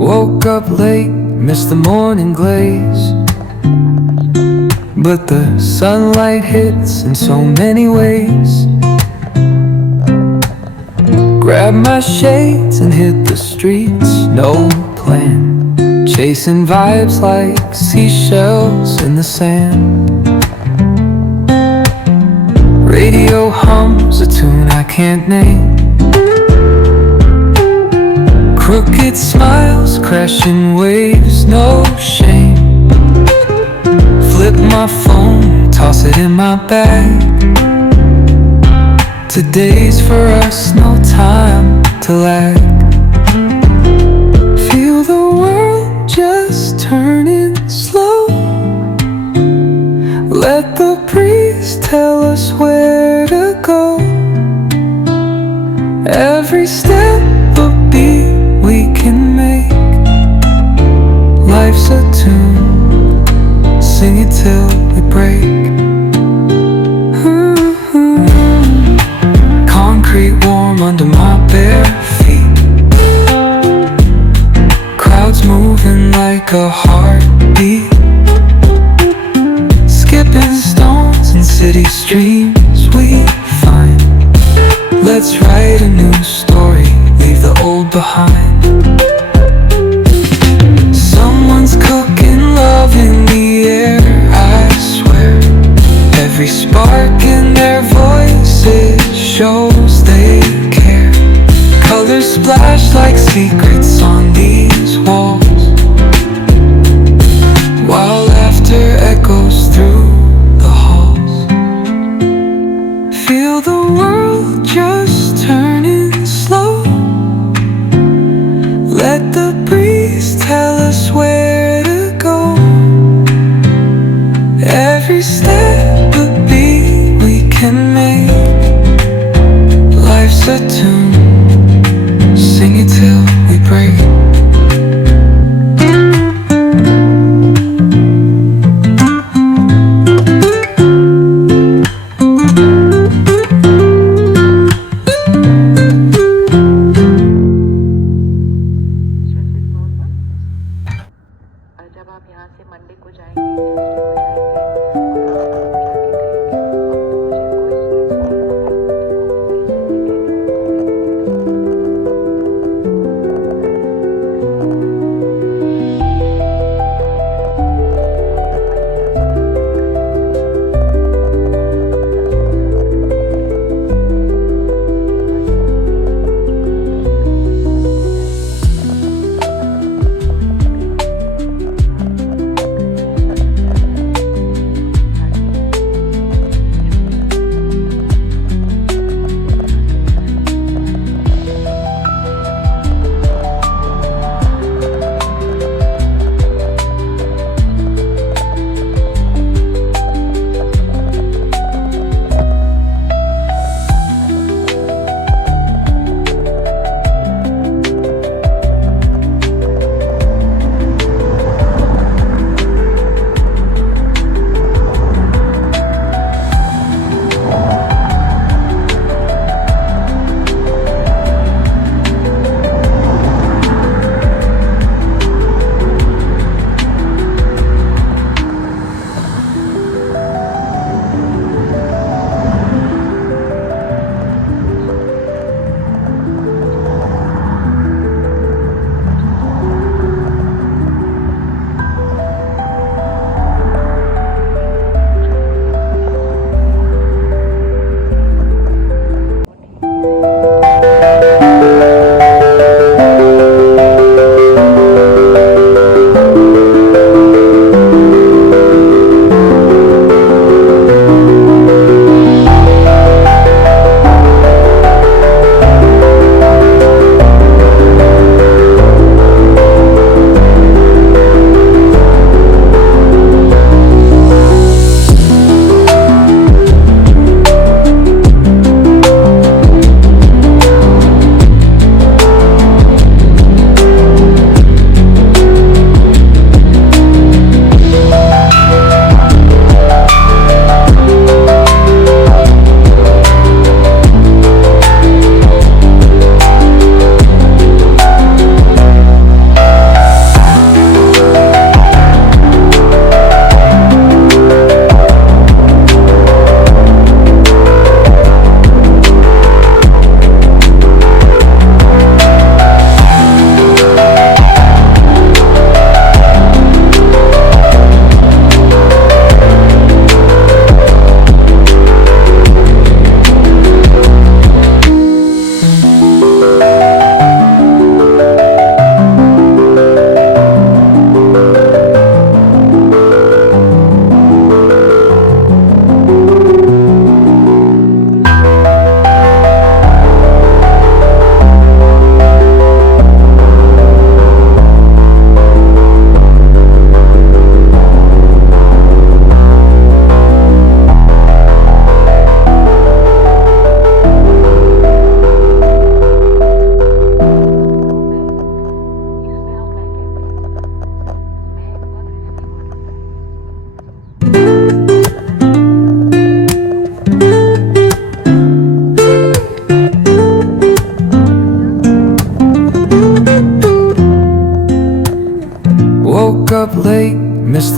Woke up late, missed the morning glaze, but the sunlight hits in so many ways. Grabbed my shades and hit the streets, no plan, chasing vibes like seashells in the sand. Radio hums a tune I can't name, crooked smiles, crashing waves, no shame. Flip my phone, toss it in my bag. Today's for us, no time to lag. Feel the world just turning slow. Let the breeze tell us where to go. Every step a beat we can make. Life's a tune, sing it till we break. Concrete warm under my bare feet. Crowds moving like a heartbeat. Skipping stones in city streams we find. Let's write a new story, leave the old behind. Someone's cooking love in the air, I swear. Every spark in their voices shows they care. Colors splash like secrets on these walls, while laughter echoes through the halls. Feel the world just turning slow. Let the breeze tell us where to go. Every step a beat we can make. Life's a tune, sing it till we break. जब आप यहाँ से Monday को जाएंगे, Tuesday को जाएंगे और आप मिलके करेंगे, तो मुझे कुछ ऐसा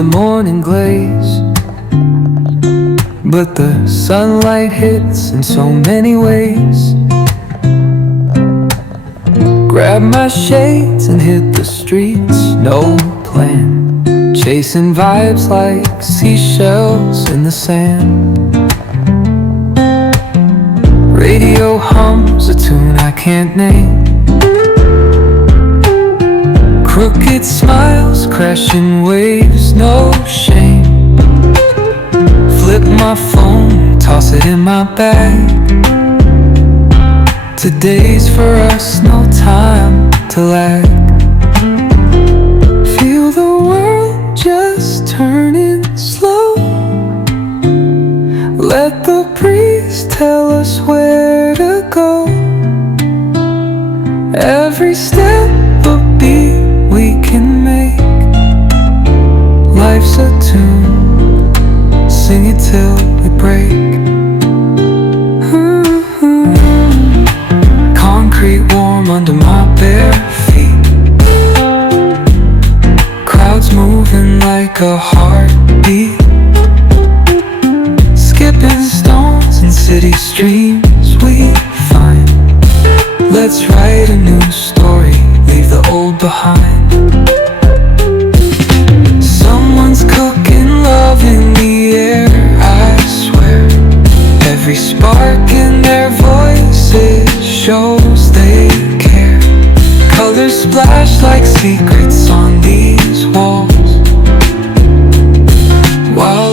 the morning glaze, but the sunlight hits in so many ways. Grab my shades and hit the streets, no plan, chasing vibes like seashells in the sand. Radio hums a tune I can't name. Crooked smiles, crashing waves, no shame. Flip my phone, toss it in my bag. Today's for us, no time to lag. Feel the world just turning slow. Let the breeze tell us where to go. Every step a beat we can make. Life's a tune, sing it till we break. Concrete warm under my bare feet. Crowds moving like a heartbeat. Skipping stones in city streams we find. Let's write a new story, leave the old behind. Someone's cooking love in the air, I swear. Every spark in their voices shows they care. Colors splash like secrets on these walls, while